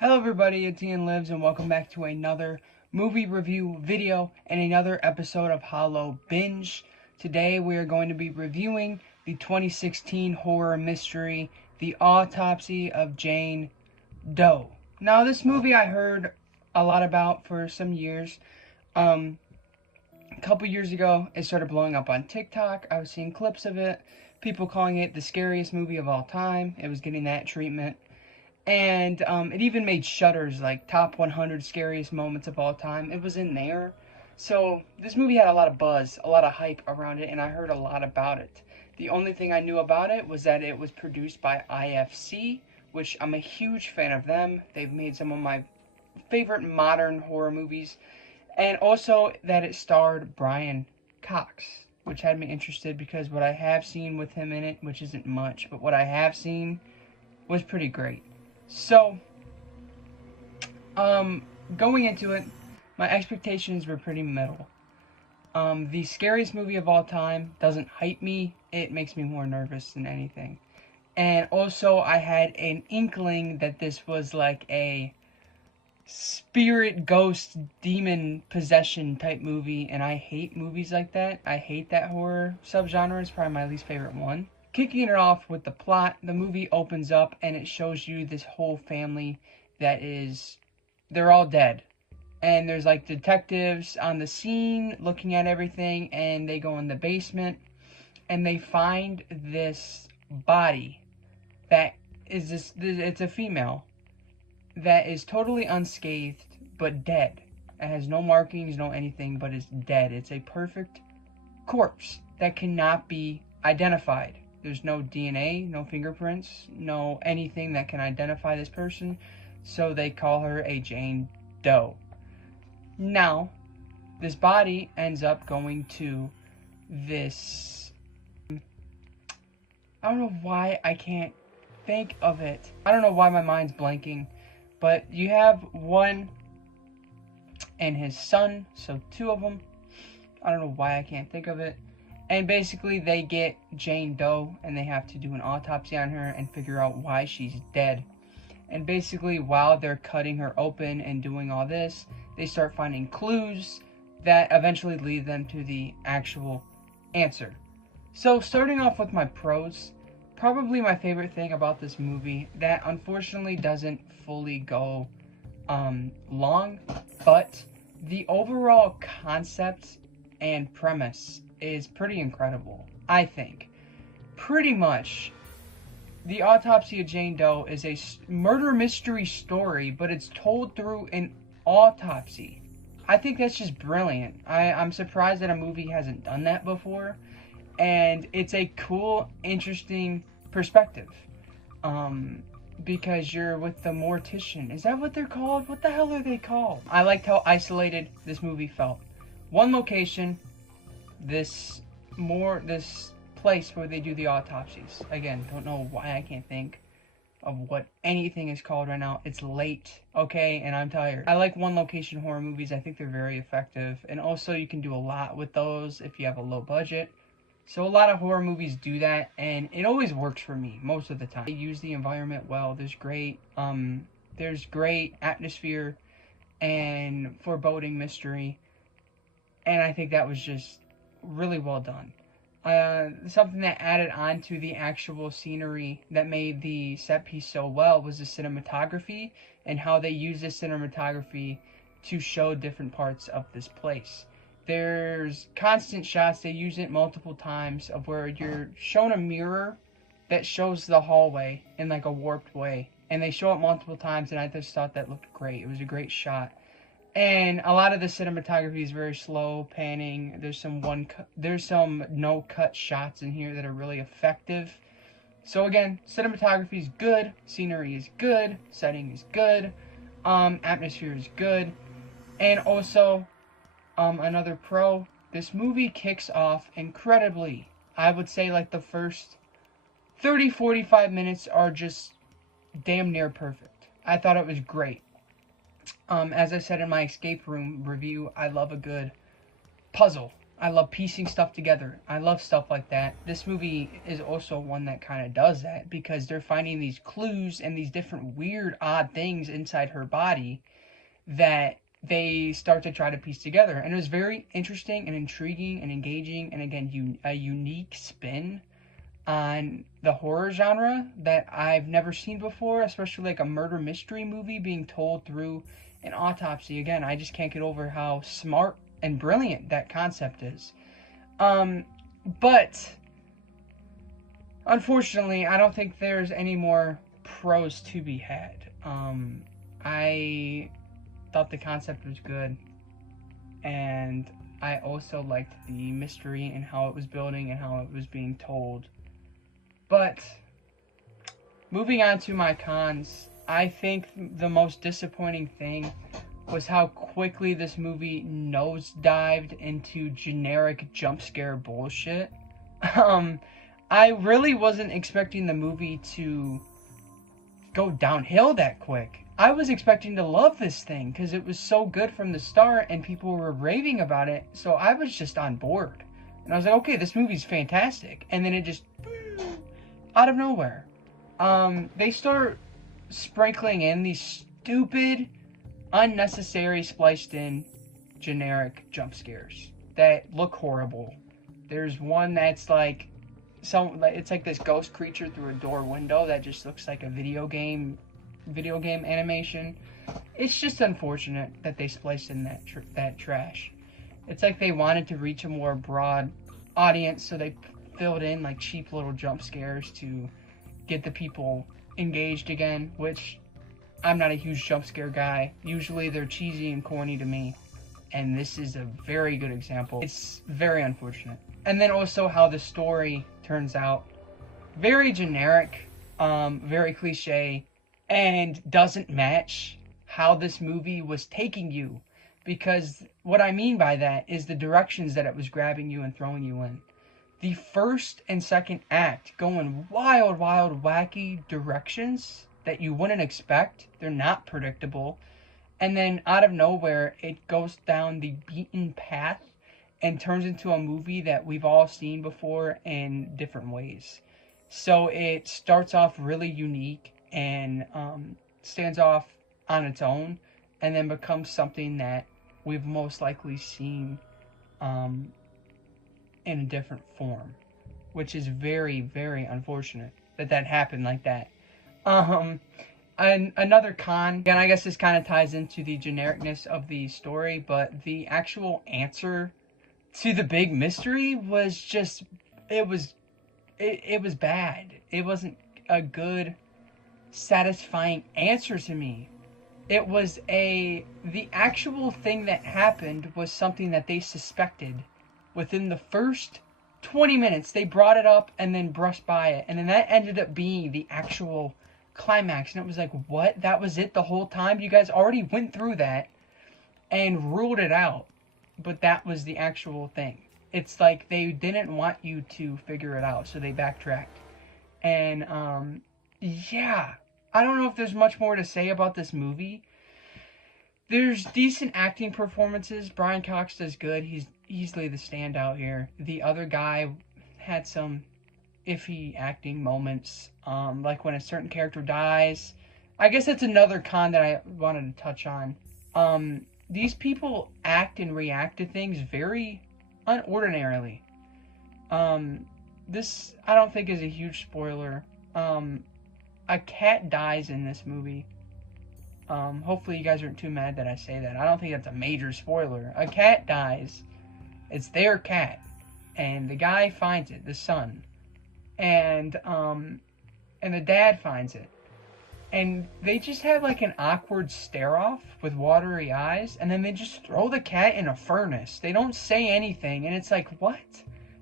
Hello everybody, it's Ian Lives and welcome back to another movie review video and another episode of Hollow Binge. Today we are going to be reviewing the 2016 horror mystery, The Autopsy of Jane Doe. Now this movie I heard a lot about for some years. A couple years ago it started blowing up on TikTok. I was seeing clips of it, people calling it the scariest movie of all time. It was getting that treatment. And it even made Shudder's like top 100 scariest moments of all time. It was in there. So this movie had a lot of buzz, a lot of hype around it, and I heard a lot about it. The only thing I knew about it was that it was produced by IFC, which I'm a huge fan of them. They've made some of my favorite modern horror movies. And also that it starred Brian Cox, which had me interested because what I have seen with him in it, which isn't much, but what I have seen was pretty great. So, going into it, my expectations were pretty middle. The scariest movie of all time doesn't hype me, it makes me more nervous than anything. And also, I had an inkling that this was like a spirit, ghost, demon possession type movie, and I hate movies like that. I hate that horror subgenre, it's probably my least favorite one. Kicking it off with the plot, the movie opens up and it shows you this whole family that is, they're all dead. And there's like detectives on the scene looking at everything, and they go in the basement and they find this body that is it's a female that is totally unscathed but dead. It has no markings, no anything, but is dead. It's a perfect corpse that cannot be identified. There's no DNA, no fingerprints, no anything that can identify this person, so they call her a Jane Doe. Now, this body ends up going to this... I don't know why I can't think of it. I don't know why my mind's blanking, but you have one and his son, so two of them. I don't know why I can't think of it. And basically they get Jane Doe and they have to do an autopsy on her and figure out why she's dead. And basically while they're cutting her open and doing all this, they start finding clues that eventually lead them to the actual answer. So starting off with my pros, probably my favorite thing about this movie that unfortunately doesn't fully go long, but the overall concept and premise is pretty incredible, I think. Pretty much, The Autopsy of Jane Doe is a murder mystery story, but it's told through an autopsy. I think that's just brilliant. I'm surprised that a movie hasn't done that before, and it's a cool, interesting perspective. Because you're with the mortician. Is that what they're called? What the hell are they called? I liked how isolated this movie felt. One location, this place where they do the autopsies. Again, don't know why I can't think of what anything is called right now. It's late, okay, and I'm tired. I like one location horror movies. I think they're very effective, and also you can do a lot with those if you have a low budget. So a lot of horror movies do that, and it always works for me most of the time. They use the environment well. There's great atmosphere and foreboding mystery, and I think that was just really well done. Something that added on to the actual scenery that made the set piece so well was the cinematography and how they use the cinematography to show different parts of this place. There's constant shots, they use it multiple times, of where you're shown a mirror that shows the hallway in like a warped way. And they show it multiple times, and I just thought that looked great. It was a great shot. And a lot of the cinematography is very slow, panning. There's some no-cut shots in here that are really effective. So again, cinematography is good, scenery is good, setting is good, atmosphere is good. And also, another pro, this movie kicks off incredibly. I would say like the first 30-45 minutes are just damn near perfect. I thought it was great. As I said in my escape room review, I love a good puzzle. I love piecing stuff together. I love stuff like that. This movie is also one that kind of does that, because they're finding these clues and these different weird, odd things inside her body that they start to try to piece together. And it was very interesting and intriguing and engaging, and again, a unique spin on the horror genre that I've never seen before, especially like a murder mystery movie being told through an autopsy. Again, I just can't get over how smart and brilliant that concept is. But unfortunately, I don't think there's any more pros to be had. I thought the concept was good, and I also liked the mystery and how it was building and how it was being told. But moving on to my cons, I think the most disappointing thing was how quickly this movie nosedived into generic jump scare bullshit. I really wasn't expecting the movie to go downhill that quick. I was expecting to love this thing because it was so good from the start and people were raving about it, so I was just on board. And I was like, okay, this movie's fantastic. And then it just, out of nowhere, they start sprinkling in these stupid, unnecessary, spliced in generic jump scares that look horrible. There's one that's like it's like this ghost creature through a door window that just looks like a video game animation. It's just unfortunate that they spliced in that trash. It's like they wanted to reach a more broad audience, so they filled in like cheap little jump scares to get the people engaged again, which I'm not a huge jump scare guy. Usually they're cheesy and corny to me, and this is a very good example. It's very unfortunate. And then also how the story turns out very generic, very cliche, and doesn't match how this movie was taking you. Because what I mean by that is the directions that it was grabbing you and throwing you in. The first and second act go in wild, wacky directions that you wouldn't expect. They're not predictable. And then out of nowhere, it goes down the beaten path and turns into a movie that we've all seen before in different ways. So it starts off really unique and stands off on its own, and then becomes something that we've most likely seen in a different form, which is very, very unfortunate that happened like that. And another con, again, I guess this kind of ties into the genericness of the story, but the actual answer to the big mystery was just, it was bad. It wasn't a good, satisfying answer to me. It was the actual thing that happened was something that they suspected within the first 20 minutes. They brought it up and then brushed by it, and then that ended up being the actual climax. And it was like, what? That was it the whole time? You guys already went through that and ruled it out, but that was the actual thing. It's like they didn't want you to figure it out, so they backtracked. And yeah, I don't know if there's much more to say about this movie. There's decent acting performances. Brian Cox does good. He's easily the standout here. The other guy had some iffy acting moments, like when a certain character dies. I guess that's another con that I wanted to touch on. These people act and react to things very unordinarily. This, I don't think, is a huge spoiler. A cat dies in this movie. Hopefully you guys aren't too mad that I say that. I don't think that's a major spoiler. A cat dies. It's their cat. And the guy finds it, the son. And the dad finds it. And they just have like an awkward stare-off with watery eyes, and then they just throw the cat in a furnace. They don't say anything, and it's like, what?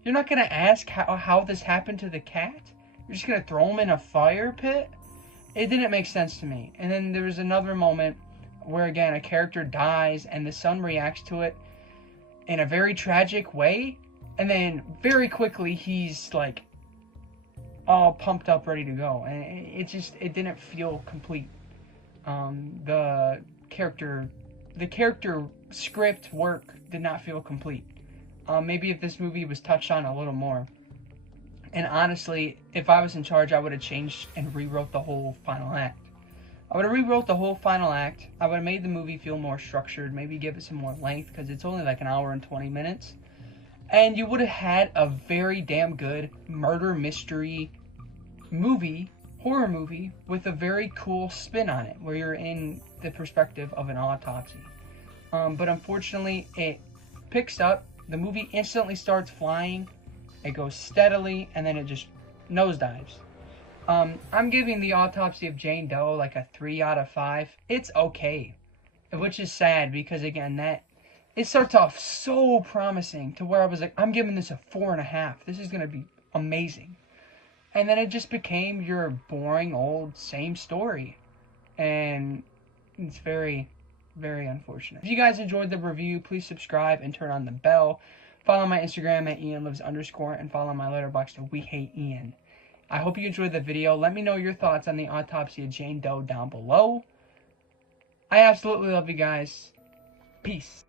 You're not going to ask how this happened to the cat? You're just going to throw him in a fire pit? It didn't make sense to me. And then there was another moment where, again, a character dies, and the son reacts to it in a very tragic way, and then very quickly he's like all pumped up, ready to go, and it didn't feel complete. The character script work did not feel complete. Maybe if this movie was touched on a little more. And honestly, if I was in charge, I would have changed and rewrote the whole final act. I would have rewrote the whole final act. I would have made the movie feel more structured, maybe give it some more length, because it's only like an hour and 20 minutes. And you would have had a very damn good murder mystery movie, horror movie, with a very cool spin on it, where you're in the perspective of an autopsy. But unfortunately, it picks up. The movie instantly starts flying. It goes steadily, and then it just nosedives. I'm giving the autopsy of Jane Doe like a 3 out of 5. It's okay, which is sad because again, it starts off so promising to where I was like, I'm giving this a 4.5. This is gonna be amazing, and then it just became your boring old same story, and it's very, very unfortunate. If you guys enjoyed the review, please subscribe and turn on the bell. Follow my Instagram at @IanLives_, and follow my Letterboxd at wehateian. I hope you enjoyed the video. Let me know your thoughts on the autopsy of Jane Doe down below. I absolutely love you guys. Peace.